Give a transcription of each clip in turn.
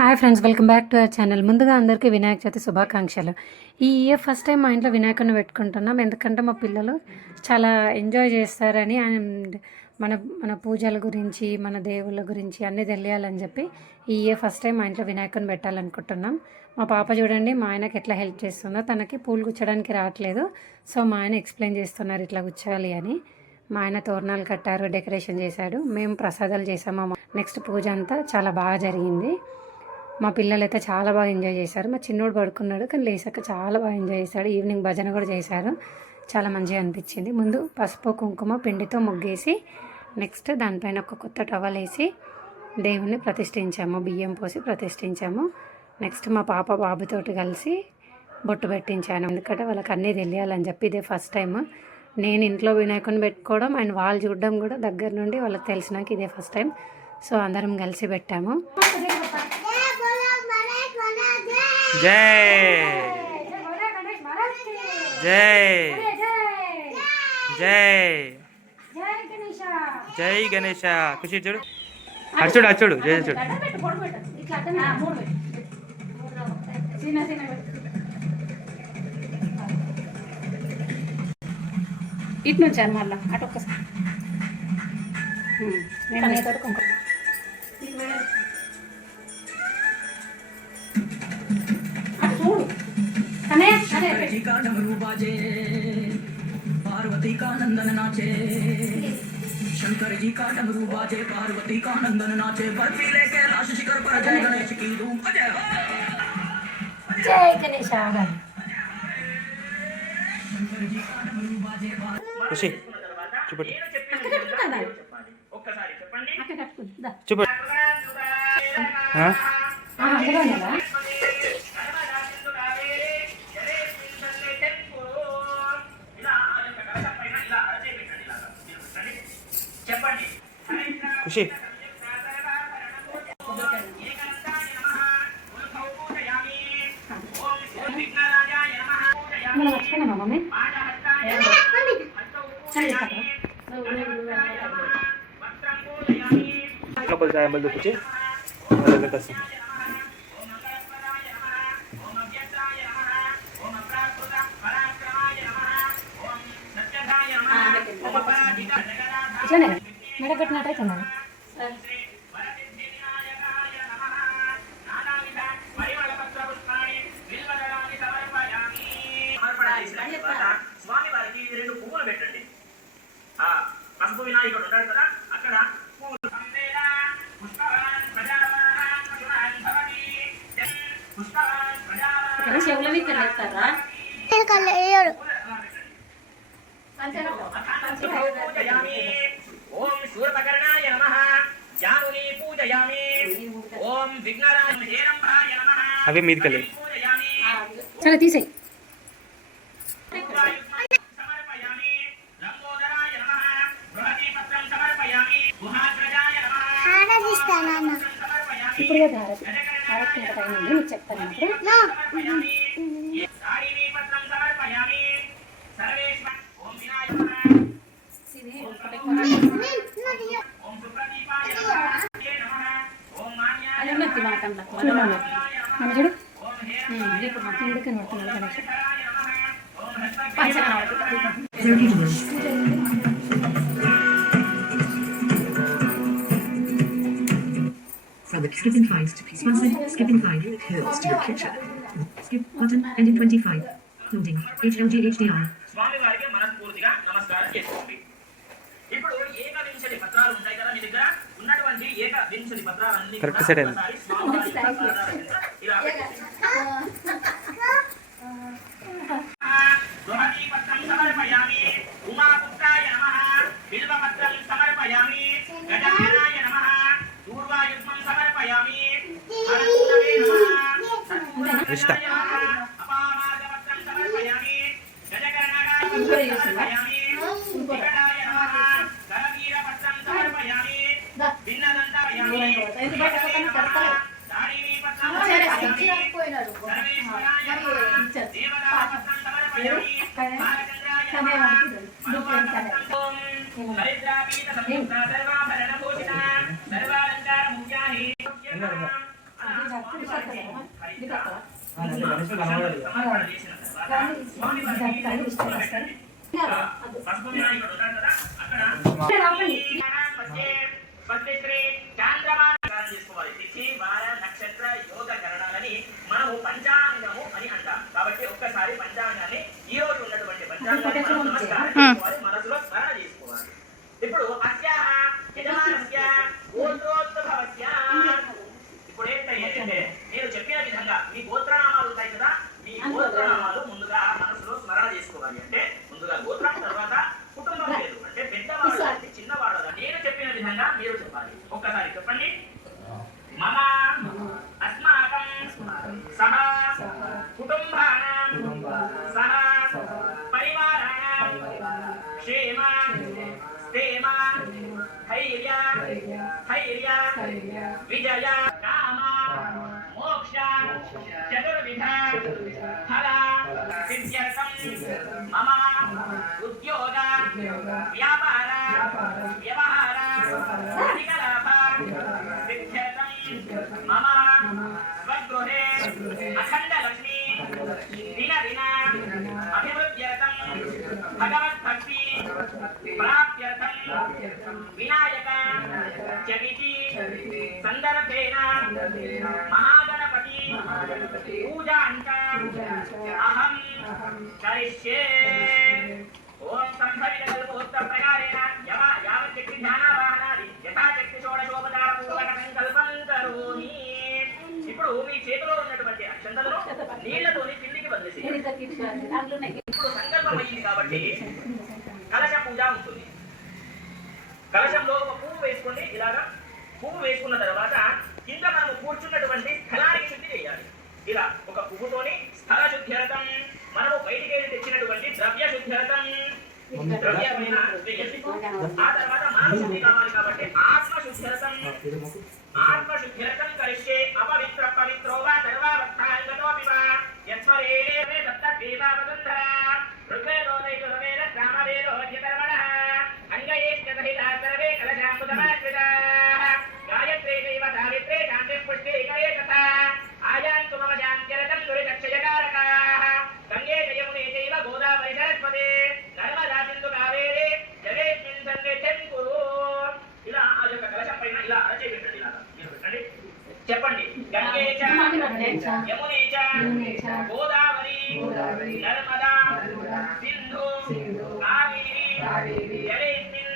Hi friends, welcome back to our channel. ముందుగా అందరికీ వినాయక చవితి శుభాకాంక్షలు. ఈ ఇయర్ ఫస్ట్ టైం మా ఇంట్లో వినాయకుడిని పెట్టుకుంటున్నాం. ఎందుకంటే మా పిల్లలు చాలా ఎంజాయ్ చేస్తారని అండ్ మన మన పూజల గురించి, మన దేవుళ్ళ గురించి అన్నీ తెలియాలని చెప్పి ఈ ఇయర్ ఫస్ట్ టైం మా ఇంట్లో వినాయకుడిని పెట్టాలనుకుంటున్నాం. మా పాప చూడండి, మా ఆయనకి ఎట్లా హెల్ప్ చేస్తుందో. తనకి పూలు గుచ్చడానికి రావట్లేదు, సో మా ఆయన ఎక్స్ప్లెయిన్ చేస్తున్నారు ఇట్లా గుచ్చాలి అని. మా ఆయన తోరణాలు కట్టారు, డెకరేషన్ చేశాడు, మేము ప్రసాదాలు చేసాము. నెక్స్ట్ పూజ అంతా చాలా బాగా జరిగింది. మా పిల్లలు అయితే చాలా బాగా ఎంజాయ్ చేశారు. మా చిన్నోడు పడుకున్నాడు, కానీ లేసాక చాలా బాగా ఎంజాయ్ చేశాడు. ఈవినింగ్ భజన కూడా చేశారు, చాలా మంచిగా అనిపించింది. ముందు పసుపు కుంకుమ పిండితో ముగ్గేసి నెక్స్ట్ దానిపైన ఒక కొత్త టవల్ వేసి దేవుణ్ణి ప్రతిష్ఠించాము, బియ్యం పోసి ప్రతిష్ఠించాము. నెక్స్ట్ మా పాప బాబుతోటి కలిసి బొట్టు పెట్టించాను, ఎందుకంటే వాళ్ళకి అన్నీ తెలియాలని చెప్పి. ఇదే ఫస్ట్ టైం నేను ఇంట్లో వినాయకుని పెట్టుకోవడం అండ్ వాళ్ళు చూడడం కూడా దగ్గర నుండి వాళ్ళకి తెలిసినాక ఇదే ఫస్ట్ టైం. సో అందరం కలిసి పెట్టాము. జై జై జై జై గణేష. ఖుషి చూడు, అచ్చుడు అచ్చుడు జై చూడు. ఇటు నుంచి అని మళ్ళీ అటు ఒక్కసారి पार्वती का नंदन नाचे, शंकर जी का डमरू बाजे, पार्वती का नंदन नाचे, बर्फीले कैलाश शिखर पर जय गणेश की धूम बजे, जय गणेश. शंकर जी का डमरू बाजे. ఖుషి చూపట్టు చూపట్టు. ఖుషి లోపల సాయంబల్ చూపించి దగ్గరికి వస్తాం. ఇట్లానే మెడపెట్టినట్టయితే మరి స్వామి వారికి 2 పువ్వులు పెట్టండి. పసుపు వినాయకుడు ఉంటాడు కదా, అక్కడ చెవుల మీద వేస్తారా? ఓం శూర్పకర్ణాయ నమః, జానుని పూజయామి. ఓం విఘ్నరాజ హేరంభాయ నమః. అవి మీదికెళ్ళి సరే తీసేయి. సమర్పయామి. లంబోదరాయ నమః, బృహతి పత్రం సమర్పయామి. గుహాగ్రజాయ నమః. ఇప్పుడు కదా ఆరతి టైం ఉంది, మీకు చెప్తాను ఇప్పుడు. సారిణీ పత్రం సమర్పయామి. సర్వేశ్వర ఓం వినాయక నమః. ఓం సుప్రదీపాయ నమః. ఓం మాన్యాయ నమః. చూడండి మన చూడు, ఇప్పుడు మా కిందకి నడుతున్నాడు Ganesh. From the skip and find to piece password, skip and find hills to your kitchen. Skip button ending 25. Loading HLG HDR. స్వామి వారికి మనస్ఫూర్తిగా నమస్కారం చేసుకోండి. ఇప్పుడు ఏకవింశతి పత్రాలు ఉంటాయి కదా మీ దగ్గర, ఉన్నటువంటి ఏకవింశతి పత్రాలన్నీ కరెక్ట్ సెట్ అయింది. బృహతి పత్రం సమర్పయామి. ఉమాపుత్రాయ నమః. బిల్వపత్రం సమర్పయామి. గజానాయ నమః. దూర్వాయుగ్మం సమర్పయామి. హరసునవే నమః. రిష్ట అపామార్గపత్రం సమర్పయామి. గజకర్ణకాయ సమర్పయామి. వికటాయ నమః. కరవీరపత్రం సమర్పయామి. భిన్నదంతాయామి. దారిణీ పత్రం సమర్పయామి. సర్వేశ్వరాయ నమః. దేవతాపత్రం సమర్పయామి. బాలచంద్రాయ నమః. దరిద్రాపీత సంయుక్త సర్వాభరణభూషిత సర్వాలంకార ముఖ్యాని పసుపు వినాయకుడు ఉంటాడు కదా అక్కడ చేసుకోవాలి. తిథి వార నక్షత్ర యోగ కరణాలని మనము పంచాంగము అని అంటాం. కాబట్టి ఒక్కసారి పంచాంగాన్ని ఈ రోజు ఉన్నటువంటి పంచాంగాన్ని మనం నమస్కారం చేసుకోవాలి, మనసులో స్మరణ చేసుకోవాలి. ఇప్పుడు అస్యాహ యజమానస్య గోత్రోద్భవస్య ఇప్పుడు ఏంటంటే నేను చెప్పిన విధంగా మీ గోత్రనామాలు ఉంటాయి కదా, మీ గోత్రనామాలు ముందుగా మనసులో స్మరణ చేసుకోవాలి. అంటే ముందుగా గోత్రం, తర్వాత కుటుంబం పేరు, అంటే పెద్దవాళ్ళు చిన్నవాళ్ళు. నేను చెప్పిన విధంగా మీరు చెప్పాలి. ఒక్కసారి చెప్పండి. మమ అస్మాకం సహ కుటుంబానాం సహ పరివారాణాం క్షేమ స్థేమ ధైర్య విజయ కామ మోక్ష చతుర్విధ ఫల సిద్ధ్యర్థం మమ ఉద్యోగ వ్యాపార వ్యవహార అధికలాభ సిద్ధ్యర్థం మమ స్వగృహే అఖండ లక్ష్మీ దిన దిన అభివృద్ధ్యర్థం భగవద్భక్తి ప్రాప్త్యర్థం వినాయక చవితి సందర్భేన మహాగణపతి పూజాంచ అహం కరిష్యే. ఓం సంభవితకల్పోక్త ప్రకారేణ యావచ్చక్తి ధ్యానావాహనాది యథాశక్తి షోడశోపచార పూర్వక సంకల్పం కరోమి. ఇప్పుడు మీ చేతిలో ఉన్నటువంటి అక్షంతలను నీళ్లతోని కిందికి వదిలేసి ఇప్పుడు సంకల్పం అయ్యింది కాబట్టి కలశ పూజ ఉంటుంది. కలశంలో ఒక పువ్వు వేసుకోండి. ఇలాగా పువ్వు వేసుకున్న తర్వాత కింద మనము కూర్చున్నటువంటి స్థలానికి శుద్ధి చేయాలి. ఇలా ఒక పువ్వుతోని స్థల శుద్ధ్యర్థం, మనము బయటికి వెళ్ళి తెచ్చినటువంటి ద్రవ్య శుద్ధ్యర్థం ద్రవ్యమైన ఆ తర్వాత మానవ శుద్ధి కావాలి కాబట్టి ఆత్మ శుద్ధ్యర్థం కరిష్యే. అపవిత్ర పవిత్రో వా సర్వావస్థాంగతోపి వా యస్మరేణే సప్తద్వీపావసుంధర ఋగ్వేదో యజుర్వేద సామవేదో అధ్యతర్వణః అంగయేష్యతహితా సర్వే కలశాంబుధమాశ్రితాః గాయత్రే చైవ సావిత్రే శాంతి పుష్టే కరే తథా ఆయాంతు మమ శాంత్యరతం దురితక్షయకారకాః గంగే యమునే చైవ గోదావరి సరస్వతే నర్మదా సింధు కావేరే జలేస్మిన్ సన్నిధిం కురు. ఇలా ఆ యొక్క కలశం పైన ఇలా అరచేయి పెట్టండి. ఇలా మీరు పెట్టండి. చెప్పండి. గంగే చ యమునే చ గోదావరి నర్మదా సింధు కావేరి జలేస్మిన్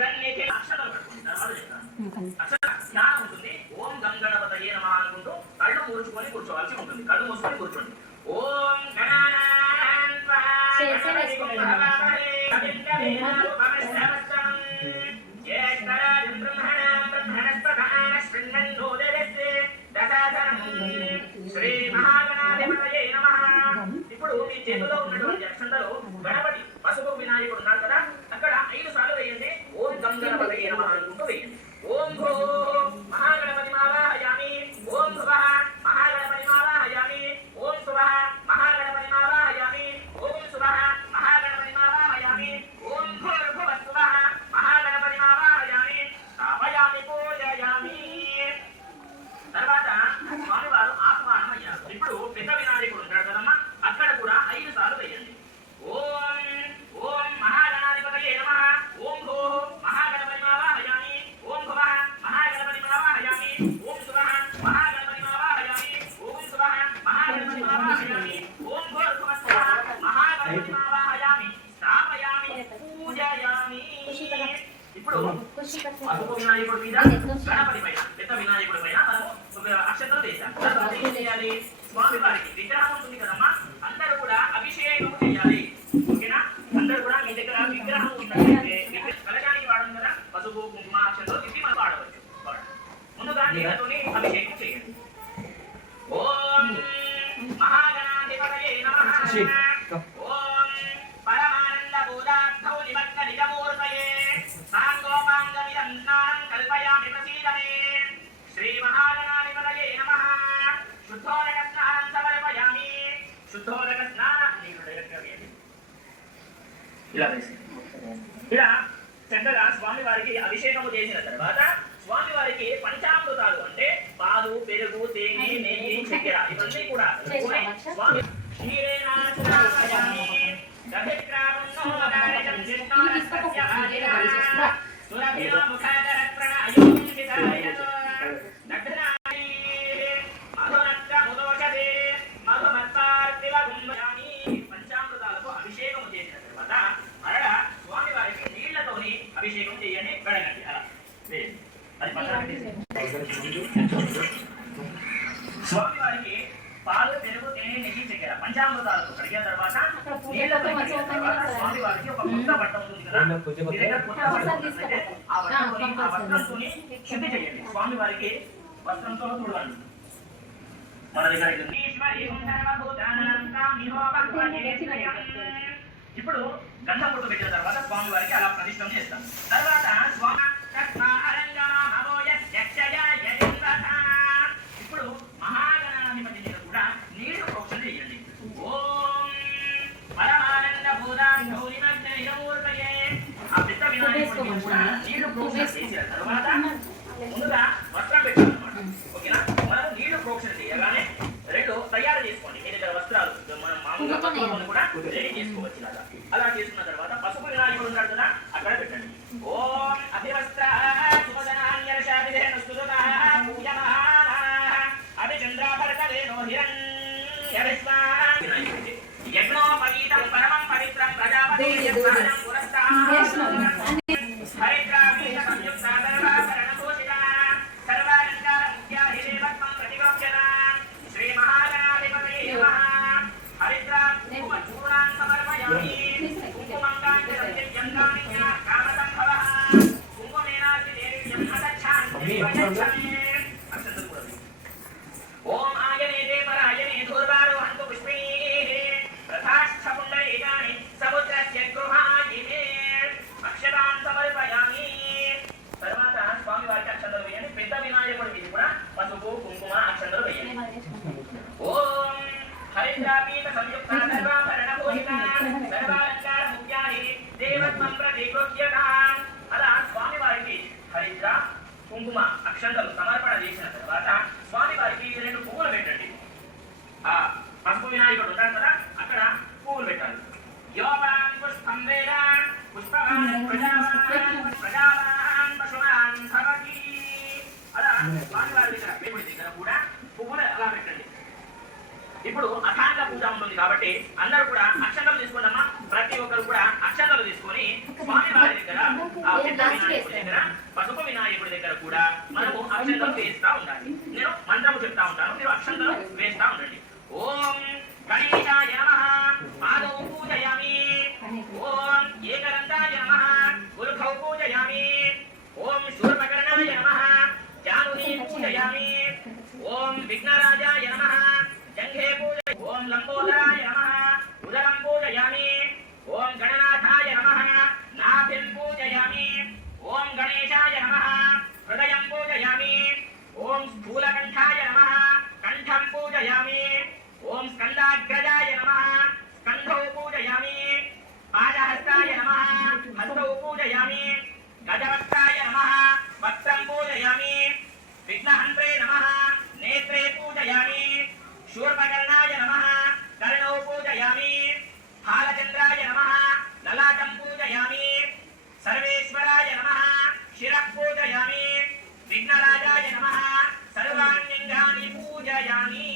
సన్నిధిం. అక్షరాలు పెట్టుకోండి. తర్వాత చెప్తాను. అక్షర ధ్యానం ఉంటుంది. ఓం గంగణపతయే నమః అనుకుంటూ కళ్ళు మూసుకొని కూర్చోవాల్సి ఉంటుంది. కళ్ళు మూసుకొని కూర్చోండి. ఓం గణానాం త్వా భవామహే కవింకవేనాముపమశ్రవస్తమం జ్యేష్ఠరాజం బ్రహ్మణస్పదాన శృణ్వన్నోదయస్తే దశాధనం శ్రీ మహాగణాధిపతయే నమః. ఇప్పుడు మీ చేతిలో ఉన్నటువంటి అక్షంతలు గణపతి పసుపు వినాయకుడు ఉన్నారు కదా, అక్కడ 5 సార్లు వేయండి. ఓం గంగణపతయే నమః అనుకుంటూ వేయండి. ఓం భూ మహాగణపతి మావాహయామి. ఓం భువః మహాగణపతి మావాహయామి. ఓం శుభః మహాగణపతి మావాహయామి. ఓం శుభః మహాగణపతి మావాహయామి. ఓం భూర్భువస్సువః మహాగణపతి మావాహయామి. స్థాపయామి పూజయామి. తర్వాత స్వామివారు ఆహ్వానం అయ్యారు. ఇప్పుడు పెద్ద వినాయకుడు ఉంటాడు కదమ్మా, అక్కడ కూడా 5 సార్లు వేయండి. ఓం ఓం మహాగణాధిపతయే నమః. ఓం భూ మహాగణపతి మావాహయామి. ఓం భువః మహాగణపతి మావాహయామి. ఓం శుభః మహాగణపతి మావాహయామి. ఓం శుభః మహాగణపతి మావాహయామి. ఓం భూర్భువస్సువః మహాగణపతి మావాహయామి. స్థాపయామి పూజయామి. ఇప్పుడు పసుపు వినాయకుడి మీద గణపతి పైన పెద్ద వినాయకుడి పైన మనము అక్షంతలు వేసాం. తర్వాత ఏం చేయాలి? స్వామి వారికి విగ్రహం ఉంటుంది కదమ్మా, అందరూ కూడా అభిషేకం చేయాలి. ఓకేనా? అందరూ కూడా మీ దగ్గర విగ్రహం ఉన్నట్లయితే కలశానికి వాడడం కదా, పసుపు కుంకుమ అక్షంతలు తిప్పి మనం వాడవచ్చు. ముందుగా నీళ్ళతోని అభిషేకం చేయండి. ఓం మహాగణాధిపతయే నమః. ఓం పరమానంద బోధార్థౌ నిమగ్న నిజమూర్తయే సాంగోపాంగమిదం స్నానం కల్పయామి ప్రసీదమే. శ్రీ మహాగణాధిపతయే నమః. శుద్ధోదక స్నానం సమర్పయామి. శుద్ధోదక స్నాన ఇలా చక్కగా స్వామి వారికి అభిషేకము చేసిన తర్వాత స్వామి వారికి పంచామృతాలు అంటే పాలు పెరుగు తేనె నెయ్యి చక్కెర ఇవన్నీ కూడా కలుపుకొని స్వామి క్షీరేణ స్నాపయామి దధిక్రామన్నోదారితం జిష్ణోరస్య భాజినా సురభినో ముఖాదరత్రణ అయోంకితాయ దక్షిణాయ మధునక్క ముదోషదే మధుమత్పార్థివ గుంభయామి పంచామృతాలతో అభిషేకం చేసిన తర్వాత మరల స్వామి వారికి నీళ్లతోని అభిషేకం చేయని వెళ్ళండి అలా అది పక్కన స్వామి వారికి పాలు పెరుగు తేనె నెయ్యి చక్కెర పంచామృతాలతో కడిగిన తర్వాత నీళ్లతో కడిగిన తర్వాత స్వామి వారికి ఒక కొత్త బట్ట ఉంటుంది కదా మీ దగ్గర కొత్త బట్ట ఉన్నట్లయితే ఆ వస్త్రంతోని శుద్ధి చేయండి స్వామి వారికి వస్త్రంతో చూడండి మన దగ్గర ఇప్పుడు గంధం పుట్టు పెట్టిన తర్వాత స్వామి వారికి అలా ప్రతిష్టం చేస్తాం తర్వాత స్వామి ఇప్పుడు మహాగణాధిపతి మీద కూడా నీళ్లు ప్రోక్షణ చేయండి ఓం పరమానంద భూతాంగౌరిమగ్నైరమూర్తయే ఆ పెద్ద వినాయకుడికి కూడా నీళ్లు ప్రోక్షణ చేసిన తర్వాత ముందుగా వస్త్రం పెట్టాలన్నమాట ఓకేనా మనం నీళ్లు ప్రోక్షణ చేయగానే రెండు తయారు చేసుకోండి మీ దగ్గర వస్త్రాలు మనం మామూలుగా వస్త్రాలను కూడా రెడీ చేసుకోవచ్చు అలా చేసుకున్న తర్వాత పసుపు వినాయకుడు ఉన్నాడు కదా అక్కడ పెట్టండి ఓం అభివస్త్ర సుమదనాన్యర్షాదిదేన స్తుతః పూజమాన అభిచంద్రాపరకరేణో హిరణ్యవిశ్వా వినాయకుడికి యజ్ఞోపవీతం పరమం పవిత్రం ప్రజాపతి యజ్ఞానం పురస్తాం హరిద్రావీత సంయుక్త సర్వాభరణ భూషిత సర్వాలంకార ముఖ్యాధి దేవత్వం ప్రతిగోప్యత శ్రీ మహాగణాధిపతయే నమః హరిద్రా కుంకుమ చూర్ణాన్ సమర్పయామి కుంకుమంగాంజలం దివ్యంగామిన్యా కామసంభవః కుంకుమేనార్చి దేవీయం అదక్షామి అక్షంతలు కూడా ఓం ఆయనేతే పరాయనే ధూర్వారోహంతు పుష్పైః ప్రథాస్థపుండరీకాని సముద్రస్య గృహాయినే అక్షతాన్ సమర్పయామి తర్వాత స్వామి వారికి అక్షంతలు వేయండి పెద్ద వినాయకుడి మీద కూడా పసుపు కుంకుమ అక్షంతలు వేయండి ఓం హరిద్రాపీత సంయుక్త సర్వాభరణ భూషిత సర్వాలంకార ముఖ్యాని దేవత్వం ప్రతిగృహ్యత అలా స్వామి వారికి హరిద్ర కుంకుమ అక్షంతలు సమర్పణ చేసిన తర్వాత స్వామి వారికి రెండు పువ్వులు పెట్టండి ఆ పసుపు వినాయకుడు ఉంటాడు కదా అక్కడ పువ్వులు పెట్టాలి యోగాన్ పుష్పం వేదాన్ పుష్పవాన్ ప్రజావాన్ పశువాన్ భవతి అలా స్వామి వారి దగ్గర దేవుడి దగ్గర కూడా పువ్వులు అలా పెట్టండి ఇప్పుడు అఖండ పూజ ఉంటుంది కాబట్టి అందరూ కూడా అక్షంతలు తీసుకోండమ్మా ప్రతి ఒక్కరు కూడా అక్షంతలు తీసుకొని స్వామి వారి దగ్గర ఆ పెద్ద వినాయకుడి దగ్గర పసుపు వినాయకుడి దగ్గర కూడా మనము అక్షంతలు వేస్తా ఉండాలి నేను మంత్రము చెప్తా ఉంటాను మీరు అక్షంతలు వేస్తా ఉండండి ఓం గణేశాయ నమః పాదౌ పూజయామి ఓం ఏకదంతాయ నమః ఉల్భౌ పూజయామి ఓం శూర్పకర్ణాయ నమః జానుహీ పూజయామి ఓం విఘ్నరాజాయ నమః జంఘే పూజ ఓం లంబోదరాయ నమః ఉదరం పూజయామి ఓం గణనాథాయ నమః నాభిం పూజయామి ఓం గణేశాయ నమః హృదయం పూజయామి ఓం స్థూలకంఠాయ నమః కంఠం పూజయామి ఓం స్కందాగ్రజాయ నమః స్కంధౌ పూజయామి పాదహస్తాయ నమః హస్తౌ పూజయామి గజవక్త్రాయ నమః వక్త్రం పూజయామి విఘ్నహంత్రే నమః నేత్రే పూజయామి శూర్పకర్ణాయ నమః కర్ణౌ పూజయామి హాలచంద్రాయ నమః లలాటం పూజయామి సర్వేశ్వరాయ నమః శిరః పూజయామి విఘ్నరాజాయ నమః సర్వాణ్యంగాని పూజయామి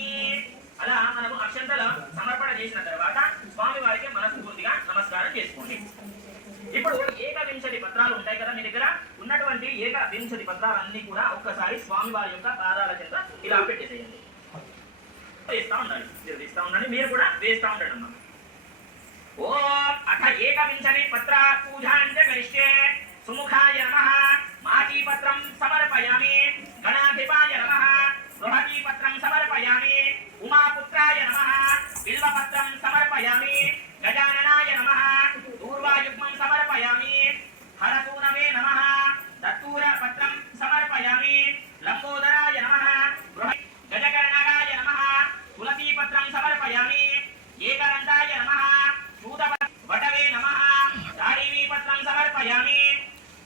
అలా మనము అక్షంతల సమర్పణ చేసిన తర్వాత స్వామి వారికి మనస్ఫూర్తిగా నమస్కారం చేసుకోండి ఇప్పుడు ఏకవింశతి పత్రాలు ఉంటాయి కదా మీ దగ్గర ఉన్నటువంటి ఏకవింశతి పత్రాలన్నీ కూడా ఒక్కసారి స్వామి వారి యొక్క పాదాల చెంత ఇలా పెట్టేసేయండి వేస్తా ఉండాలి మీరు వేస్తా ఉండండి మీరు కూడా వేస్తా ఉండండి అమ్మా ఓం అథ ఏకవింశతి పత్ర పూజాంచ కరిష్యే సుముఖాయ నమః మాటీపత్రం సమర్పయామి గణాధిపాయ నమః బృహతీపత్రం సమర్పయామి ఉమాపుత్రాయ నమః బిల్వపత్రం సమర్పయామి గజాననాయ నమః దూర్వాయుగ్మం సమర్పయామి హరసూనమే నమః దత్తూరపత్రం సమర్పయామి లంబోదరాయ నమః గజకర్ణగాయ నమః తులసీపత్రం సమర్పయామి ఏకరంతాయ నమః వటవే నమః దారివీపత్రం సమర్పయామి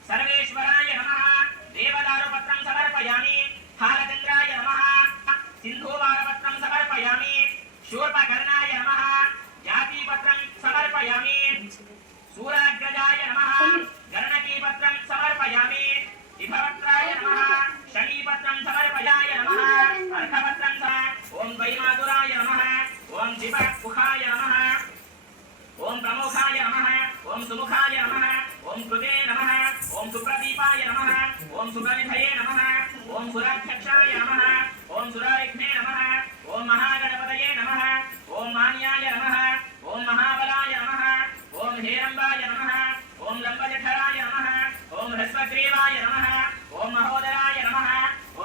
సర్వేశ్వరాయ నమః దేవదారుపత్రం సమర్పయామి హార सिन्धूवारपत्रं समर्पयामि शूर्पकर्णाय नमः जातिपत्रं समर्पयामि सूराग्रजाय नमः गणकीपत्रं समर्पयामि विभवक्त्राय नमः शनीपत्रं समर्पयाय नमः अर्कपत्रं ॐ वैमातुराय नमः ॐ दिवमुखाय नमः ॐ प्रमुखाय नमः ॐ सुमुखाय नमः ॐ कृते नमः ॐ सुप्रदीपाय नमः ॐ सुप्रनिधये नमः ॐ सुराध्यक्षाय नमः ॐ सुरारिघ्ने नमः ॐ महागणपतये नमः ॐ मान्याय नमः ॐ महाबलाय नमः ॐ हेरम्बाय नमः ॐ लम्बजठराय नमः ॐ ह्रस्वग्रीवाय नमः ॐ महोदराय नमः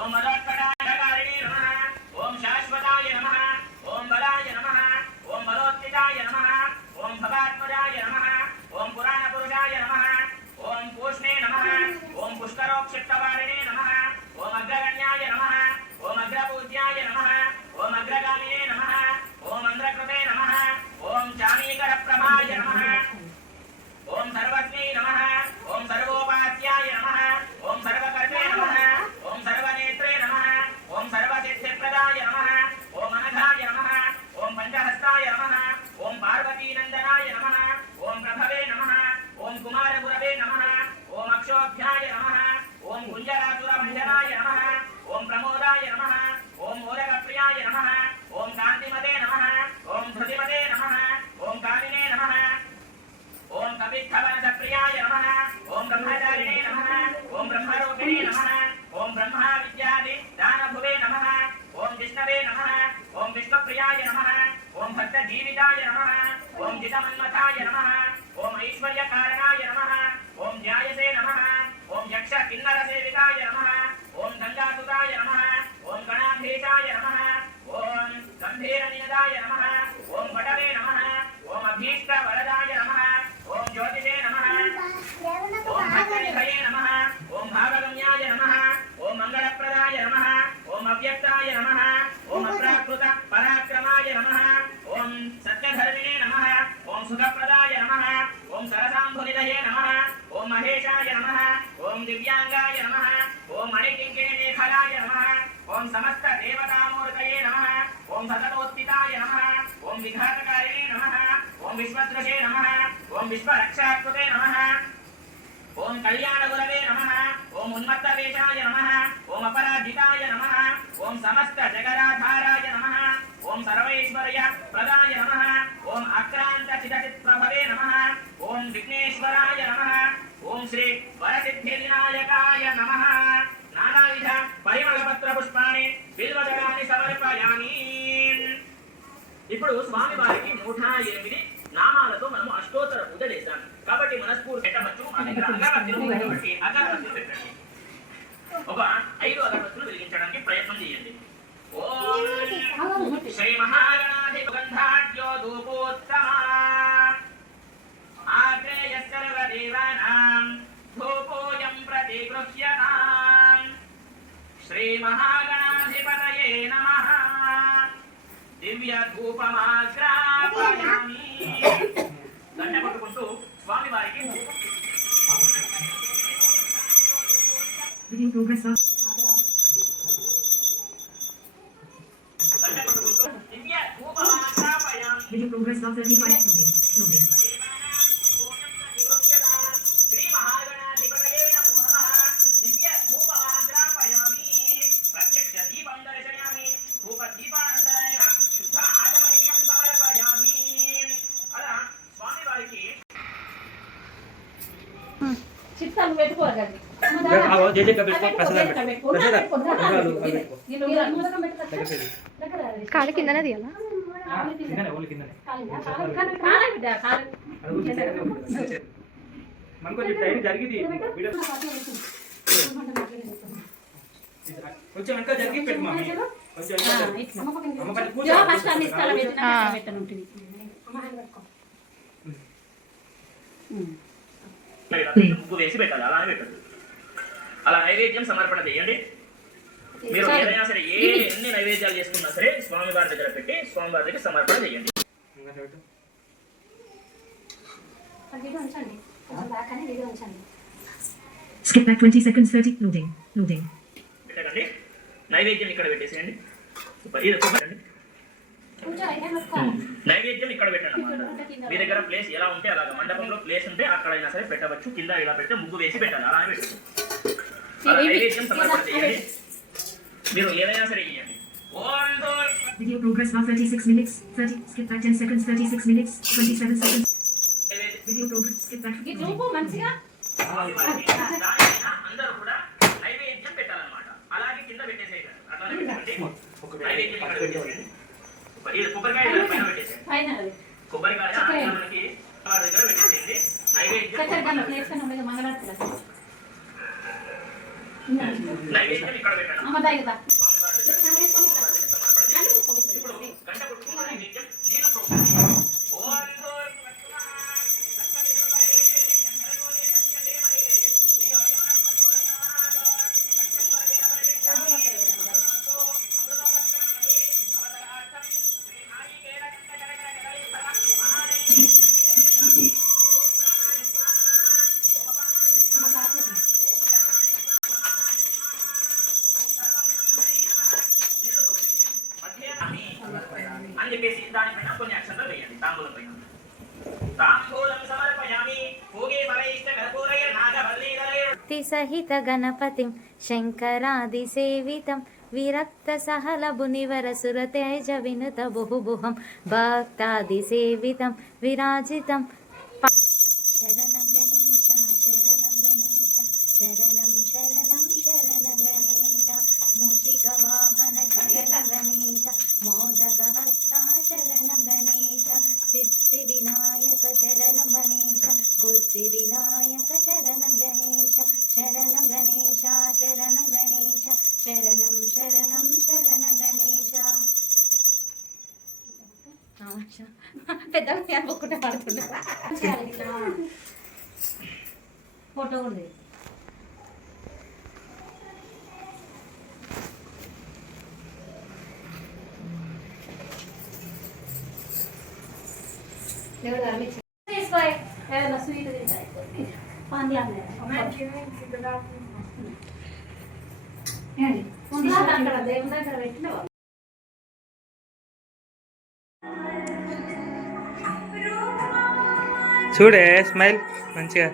ॐ मदोत्कटाकारिणे नमः ॐ शाश्वताय नमः ॐ बलाय नमः ॐ बलोत्थिताय नमः ॐ भगात्मजाय नमः ॐ पुराणपुरुषाय नमः ॐ पूष्णे नमः ॐ पुष्करोक्षिप्तवारिणे नमः ॐ अग्रगण्याय नमः ॐ अग्रपूज्याय नमः ॐ अग्रगामिने नमः ॐ अन्द्रकृते नमः ॐ चामीकरप्रभाय नमः ॐ सर्वज्ञै नमः ॐ सर्वोपास्याय नमः ॐ सर्वकर्ते नमः ॐ सर्वनेत्रे नमः ॐ सर्वसिद्धिप्रदाय नमः ॐ अनघाय नमः ॐ पञ्चहस्ताय नमः ॐ पार्वतीनन्दनाय नमः ॐ प्रभवे नमः ॐ कुमारगुरवे नमः ॐ अक्षोभ्याय नमः ॐ कुञ्जरासुरभञ्जनाय नमः ॐ प्रमोदाय नमः ॐ मोदकप्रियाय नमः ॐ कान्तिमते नमः ॐ धृतिमते नमः ॐ कामिने नमः ॐ कपित्थवनसप्रियाय नमः ॐ ब्रह्मचारिणे नमः ॐ ब्रह्मरूपिणे नमः ॐ ब्रह्मा विद्यादि दानभुवे नमः ॐ विष्णवे नमः ॐ विष्णुप्रियाय नमः ॐ भक्तजीविताय नमः ॐ जितमन्मथाय नमः ॐ ऐश्वर्यकारणाय नमः ॐ ध्यायसे नमः ॐ यक्षकिन्नरसेविताय नमः ॐ गङ्गासुताय नमः ॐ गणाधीशाय नमः ॐ गम्भीरनिनदाय नमः ॐ भटवे नमः ॐ अभीष्टवरदाय नमः ॐ ज्योतिषे नमः ॐ भक्तनिधये नमः ॐ भावगम्याय नमः ॐ मङ्गलप्रदाय नमः ॐ अव्यक्ताय नमः ॐ अप्राकृत पराक्रमाय नमः ॐ सत्यधर्मिणे नमः ॐ सुखप्रदाय नमः ॐ सरसाम्भुनिधये नमः ॐ महेशाय नमः ॐ दिव्याङ्गाय नमः ॐ मणिकिङ्किणिमेखलाय नमः ॐ समस्तदेवतामूर्तये नमः ॐ सततोत्थिताय नमः ॐ विघातकारिणे नमः ॐ विश्वदृशे नमः ॐ विश्वरक्षाकृते नमः ॐ कल्याणगुरवे नमः ॐ उन्मत्तवेशाय नमः ॐ अपराजिताय नमः ॐ समस्तजगदाधाराय नमः ॐ सर्वैश्वर्यप्रदाय नमः ॐ आक्रान्तचिदचित्प्रभवे नमः ॐ विघ्नेश्वराय नमः ॐ श्री वरसिद्धिविनायकाय नमः नानाविध परिमళపత్రపుష్పాణి బిల్వదళాన్ని సమర్పయామి. ఇప్పుడు స్వామి వారికి 108 నామాలతో మనము అష్టోత్తర పూజ చేశాం కాబట్టి మనస్ఫూర్తి పెట్టవచ్చు. మా దగ్గర అగరబత్తులు కాబట్టి అగరబత్తులు పెట్టండి. ఒక 5 అగరబత్తులు వెలిగించడానికి ప్రయత్నం చేయండి. ఓం శ్రీ మహాగణాధిపగంధాఢ్యో ధూపోత్తమా ఆగ్నేయ సర్వదేవానాం ధూపోయం ప్రతిగృహ్యతాం శ్రీ మహాగణాధిపతయే నమః దివ్య ధూపమాగ్రాపయామి. దండ పట్టుకుంటూ స్వామి వారికి Video progress of దండ పట్టుకుంటూ దివ్య ధూపమాగ్రాపయామి. video progress of 35 loading. Shri మహాగణాధిపతయే నమో నమః దివ్య ధూపమాగ్రాపయామి. ప్రత్యక్ష దీపం దర్శయామి. ధూప దీపానంతరేణ శుద్ధ ఆచమనీయం సమర్పయామి. అలా స్వామి వారికి చిత్తాలు పెట్టుకోవాలి. కాళ్ళ కిందనే తీయాలా? కొంచెం వెనక జరిగి పెట్టు మమ్మీ. కొంచెం వెనక జరిగి. అమ్మ పైన కూర్చో. ఫస్ట్ అన్ని స్థలం పెట్టను ఉంటుంది. ముగ్గు వేసి పెట్టాలి. అలానే పెట్టదు. అలా నైవేద్యం సమర్పణ చేయండి. మీరు ఏదైనా సరే ఎన్ని నైవేద్యాలు చేసుకున్నా సరే స్వామి వారి దగ్గర పెట్టి స్వామి వారి దగ్గర సమర్పణ చేయండి. Skip back 20 seconds. 30 loading. పెట్టకండి. నైవేద్యం ఇక్కడ పెట్టేసేయండి. ఇది కొబ్బరి. నైవేద్యం ఇక్కడ పెట్టండి అమ్మా. మీ దగ్గర ప్లేస్ ఎలా ఉంటే అలాగా, మండపంలో ప్లేస్ ఉంటే అక్కడైనా సరే పెట్టవచ్చు, కింద ఇలా పెడితే ముగ్గు వేసి పెట్టాలి, అలానే పెట్టచ్చు. అలా నైవేద్యం సమర్పణ చేయండి, మీరు ఏదైనా సరే ఇవ్వండి. Video progress now 36 minutes. 30. Skip back 10 seconds. 36 minutes. 27 seconds. Video progress. Skip back. ఈ రూపు మంచిగా దానిపైన అందరూ కూడా నైవేద్యం పెట్టాలన్నమాట. అలాగే కింద పెట్టేసేయండి, అట్లానే పెట్టండి. నైవేద్యం ఇక్కడ పెట్టేసేయండి. ఇది కొబ్బరికాయ ఇలా పైన పెట్టేసేయండి. పైన అది. కొబ్బరికాయ మనకి వాడి దగ్గర పెట్టేసేయండి. నైవేద్యం చక్కెరగా ప్లేట్స్ మీద మంగళారతి. నైవేద్యం ఇక్కడ పెట్టండి. అమ్మ దాయిదా. ఇప్పుడు గంట కొట్టుకున్న నైవేద్యం నేను ప్రోగ్రామ్ చేయాలి. అని చెప్పేసి దానిపైన కొన్ని అక్షంతలు వేయండి. తాంబూలం పైన తాంబూలం సమర్పయామి భోగే పరైష్ట కర్పూరయ నాగవల్లీధరే సహిత గణపతిం శంకరాది సేవితం విరక్త సహలభునివర సురతేజ వినుత బుహుబుహం భక్తాది సేవితం విరాజితం శరణం గణేశ శరణం గణేశ శరణం శరణం శరణం గణేశ మూషిక వాహన శరణం గణేశ మోదక హస్త శరణం గణేశ సిద్ధి వినాయక శరణం గణేశ బుద్ధి వినాయక శరణం గణేశ శరణం గణేశ శరణం గణేశ శరణం శరణం శరణం గణేశ. పెద్దగా ఒక్కటే పడుతుండే ఫోటో ఉంది. తీసుకో ఏదైనా స్వీట్ తింటాయి పండ్లు అక్కడ దేవుని దగ్గర పెట్టిన చూడే స్మైల్ మంచిగా.